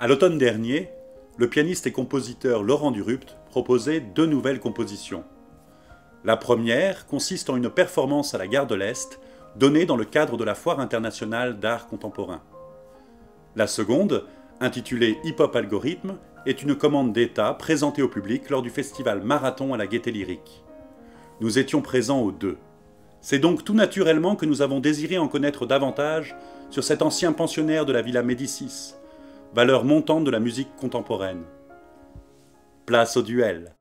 À l'automne dernier, le pianiste et compositeur Laurent Durupt proposait deux nouvelles compositions. La première consiste en une performance à la Gare de l'Est, donnée dans le cadre de la Foire internationale d'art contemporain. La seconde, intitulée Hip-Hop Algorithme, est une commande d'État présentée au public lors du festival Marathon à la Gaîté Lyrique. Nous étions présents aux deux. C'est donc tout naturellement que nous avons désiré en connaître davantage sur cet ancien pensionnaire de la Villa Médicis, valeur montante de la musique contemporaine. Place au duel.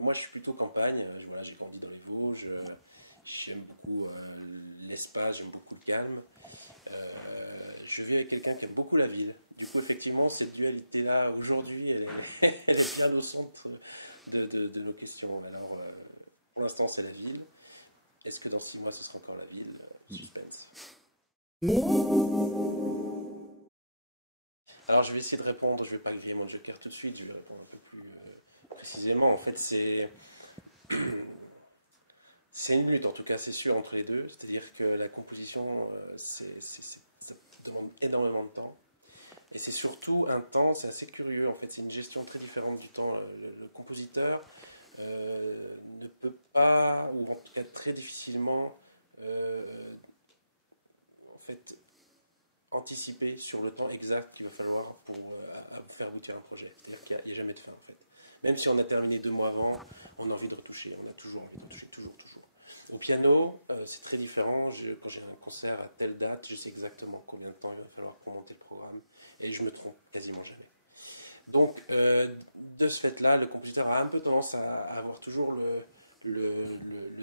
Moi, je suis plutôt campagne. Voilà, j'ai grandi dans les Vosges. J'aime beaucoup l'espace, j'aime beaucoup le calme. Je vis avec quelqu'un qui aime beaucoup la ville. Du coup, effectivement, cette dualité-là, aujourd'hui, elle est bien au centre de nos questions. Alors, pour l'instant, c'est la ville. Est-ce que dans 6 mois, ce sera encore la ville? Suspense. Alors, je vais essayer de répondre. Je ne vais pas griller mon joker tout de suite. Je vais répondre un peu plus précisément. En fait, c'est une lutte, en tout cas, c'est sûr, entre les deux. C'est-à-dire que la composition, ça demande énormément de temps. Et c'est surtout un temps, c'est assez curieux, en fait, c'est une gestion très différente du temps. Le compositeur ne peut pas, ou en tout cas très difficilement, en fait, anticiper sur le temps exact qu'il va falloir pour faire aboutir un projet. C'est-à-dire qu'il n'y a jamais de fin, en fait. Même si on a terminé 2 mois avant, on a envie de retoucher, on a toujours envie de retoucher, toujours. Au piano, c'est très différent. Quand j'ai un concert à telle date, je sais exactement combien de temps il va falloir pour monter le programme, et je me trompe quasiment jamais. Donc, de ce fait-là, le compositeur a un peu tendance à avoir toujours le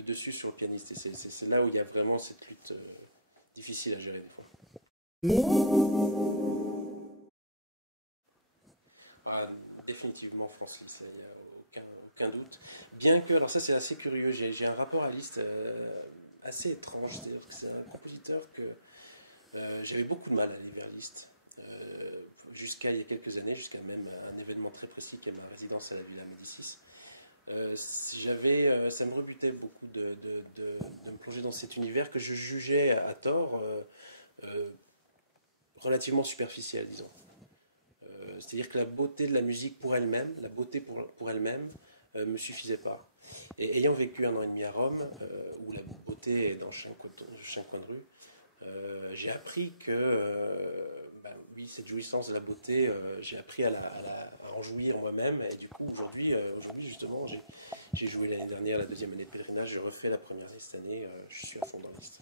dessus sur le pianiste, et c'est là où il y a vraiment cette lutte difficile à gérer des fois. Définitivement Francis, il n'y a aucun doute. Bien que, alors ça c'est assez curieux, j'ai un rapport à Liszt assez étrange, c'est-à-dire que c'est un compositeur que j'avais beaucoup de mal à aller vers Liszt, jusqu'à il y a quelques années, jusqu'à même un événement très précis qui est ma résidence à la Villa Médicis. Ça me rebutait beaucoup de me plonger dans cet univers que je jugeais à tort relativement superficiel, disons. C'est-à-dire que la beauté de la musique pour elle-même, la beauté pour elle-même, me suffisait pas. Et ayant vécu 1 an et demi à Rome, où la beauté est dans chaque coin de rue, j'ai appris que, oui, cette jouissance de la beauté, j'ai appris à en jouir moi-même. Et du coup, aujourd'hui justement, j'ai joué l'année dernière la 2e année de pèlerinage, j'ai refait la première année cette année, je suis à fond dans la liste.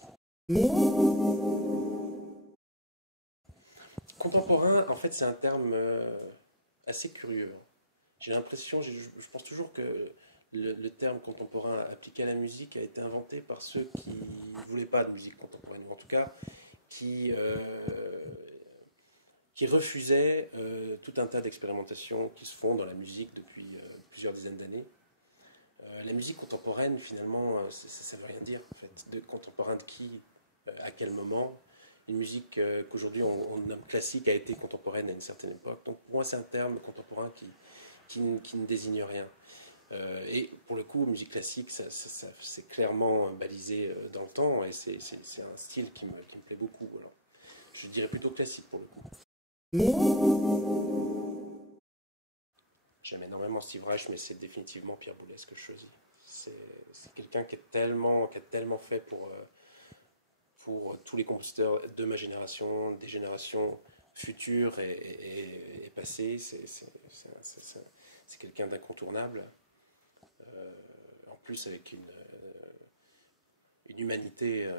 Contemporain, en fait, c'est un terme assez curieux. J'ai l'impression, je pense toujours que le terme contemporain appliqué à la musique a été inventé par ceux qui ne voulaient pas de musique contemporaine, ou en tout cas qui refusaient tout un tas d'expérimentations qui se font dans la musique depuis plusieurs dizaines d'années. La musique contemporaine, finalement, ça ne veut rien dire. En fait. Contemporain de qui, à quel moment? Une musique qu'aujourd'hui on nomme classique a été contemporaine à une certaine époque. Donc pour moi, c'est un terme contemporain qui ne désigne rien. Et pour le coup, musique classique, c'est clairement balisé dans le temps, et c'est un style qui me plaît beaucoup. Alors, je dirais plutôt classique pour le coup. J'aime énormément Steve Reich, mais c'est définitivement Pierre Boulez que je choisis. C'est quelqu'un qui a tellement fait pour tous les compositeurs de ma génération, des générations futures et passées. C'est quelqu'un d'incontournable, en plus avec une humanité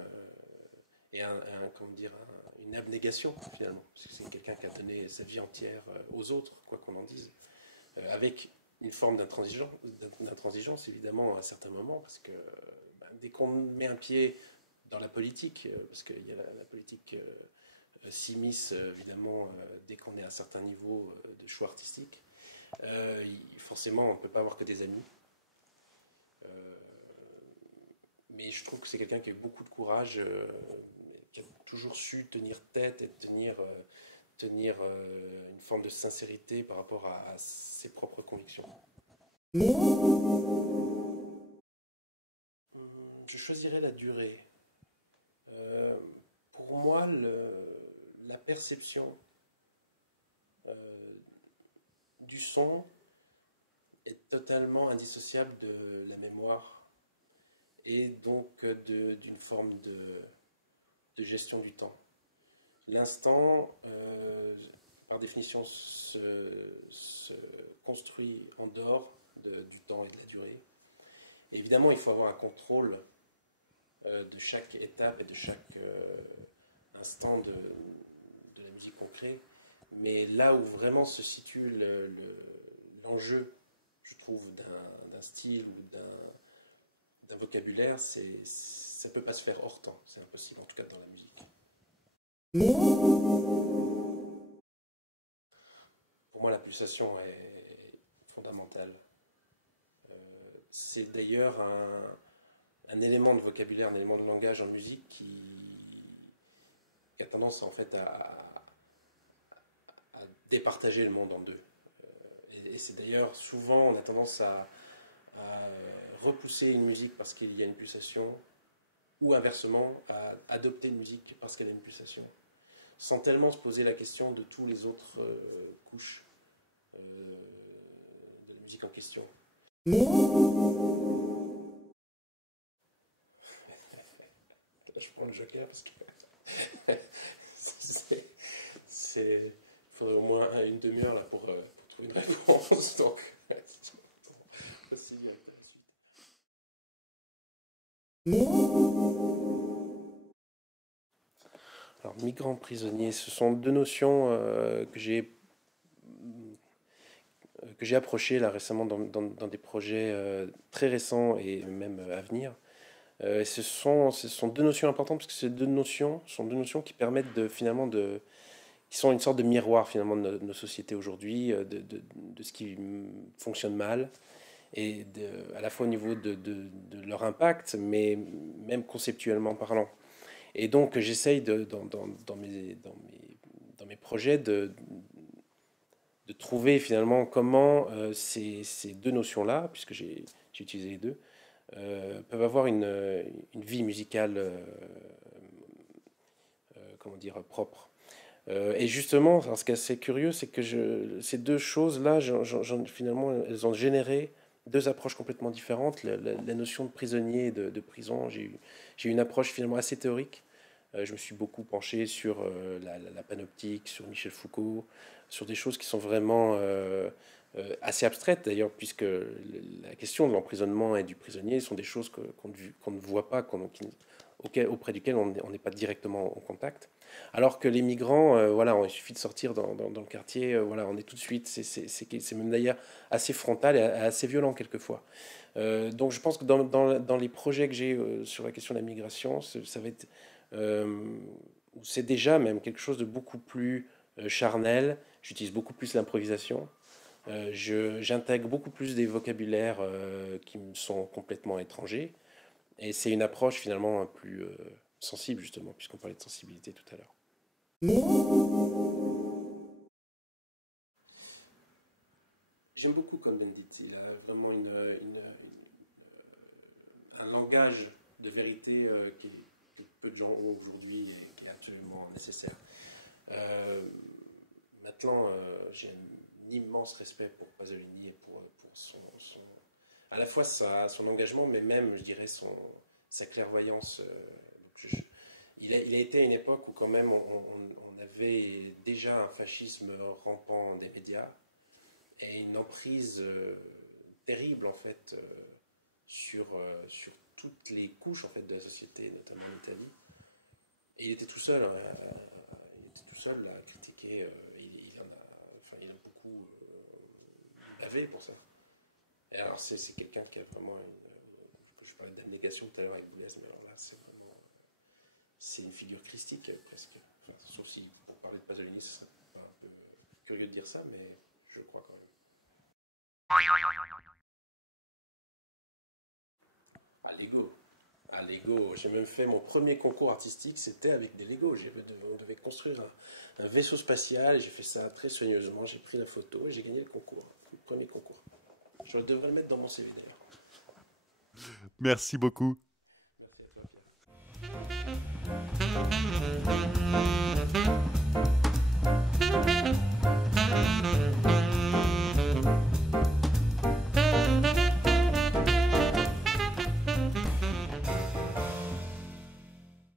et une abnégation finalement, parce que c'est quelqu'un qui a donné sa vie entière aux autres, quoi qu'on en dise, avec une forme d'intransigeance évidemment à certains moments, parce que dès qu'on met un pied dans la politique, parce qu'il y a la politique s'immisce évidemment dès qu'on est à un certain niveau de choix artistique. Forcément, on ne peut pas avoir que des amis. Mais je trouve que c'est quelqu'un qui a eu beaucoup de courage, qui a toujours su tenir tête et tenir tenir une forme de sincérité par rapport à ses propres convictions. Je choisirais la durée. Pour moi, la perception du son est totalement indissociable de la mémoire et donc d'une forme de gestion du temps. L'instant, par définition, se construit en dehors du temps et de la durée. Et évidemment, il faut avoir un contrôle de chaque étape et de chaque instant de la musique qu'on crée. Mais là où vraiment se situe l'enjeu, je trouve, d'un style ou d'un vocabulaire, ça ne peut pas se faire hors temps. C'est impossible, en tout cas dans la musique. Pour moi, la pulsation est fondamentale. C'est d'ailleurs un élément de vocabulaire, un élément de langage en musique qui a tendance en fait à départager le monde en deux. Et c'est d'ailleurs souvent, on a tendance à repousser une musique parce qu'il y a une pulsation, ou inversement, à adopter une musique parce qu'elle a une pulsation, sans tellement se poser la question de toutes les autres couches de la musique en question. Je prends le joker parce que il faudrait au moins une demi-heure là pour trouver une réponse. Donc, alors, migrant prisonnier, ce sont deux notions que j'ai approchées là récemment dans des projets très récents et même à venir. Ce sont deux notions importantes parce que ces deux notions sont deux notions qui permettent qui sont une sorte de miroir finalement de nos sociétés aujourd'hui, de ce qui fonctionne mal, et à la fois au niveau de leur impact, mais même conceptuellement parlant. Et donc j'essaye dans mes projets de trouver finalement comment ces deux notions-là, puisque j'ai utilisé les deux, peuvent avoir une vie musicale, comment dire, propre. Et justement, alors, ce qui est assez curieux, c'est que ces deux choses-là, finalement, elles ont généré deux approches complètement différentes. La notion de prisonnier et de prison, j'ai eu une approche finalement assez théorique. Je me suis beaucoup penché sur la panoptique, sur Michel Foucault, sur des choses qui sont vraiment assez abstraites d'ailleurs, puisque la question de l'emprisonnement et du prisonnier sont des choses qu'on ne voit pas, auprès duquel on n'est pas directement en contact. Alors que les migrants, voilà, il suffit de sortir dans le quartier, voilà, on est tout de suite, c'est même d'ailleurs assez frontal et assez violent quelquefois. Donc je pense que dans les projets que j'ai sur la question de la migration, ça va être, c'est déjà même quelque chose de beaucoup plus charnel. J'utilise beaucoup plus l'improvisation. J'intègre beaucoup plus des vocabulaires qui me sont complètement étrangers. Et c'est une approche finalement plus sensible, justement, puisqu'on parlait de sensibilité tout à l'heure. J'aime beaucoup Cohn-Bendit. Il a vraiment un langage de vérité que peu de gens ont aujourd'hui et qui est absolument nécessaire. Maintenant, j'ai un immense respect pour Pasolini et pour à la fois son engagement, mais même, je dirais, sa clairvoyance. Il a été à une époque où quand même on avait déjà un fascisme rampant des médias et une emprise terrible en fait sur toutes les couches en fait de la société, notamment en Italie. Et il était tout seul, à critiquer. Il a beaucoup bavé pour ça. Et alors c'est quelqu'un qui a vraiment je parlais d'abnégation tout à l'heure avec Boulez, mais alors là c'est une figure christique presque. Enfin, sauf si pour parler de Pasolini, ce serait un peu curieux de dire ça, mais je crois quand même. Ah, l'ego. Ah, Lego, j'ai même fait mon premier concours artistique, c'était avec des Lego. On devait construire un vaisseau spatial, et j'ai fait ça très soigneusement, j'ai pris la photo et j'ai gagné le concours, le premier concours. Je devrais le mettre dans mon CV d'ailleurs. Merci beaucoup.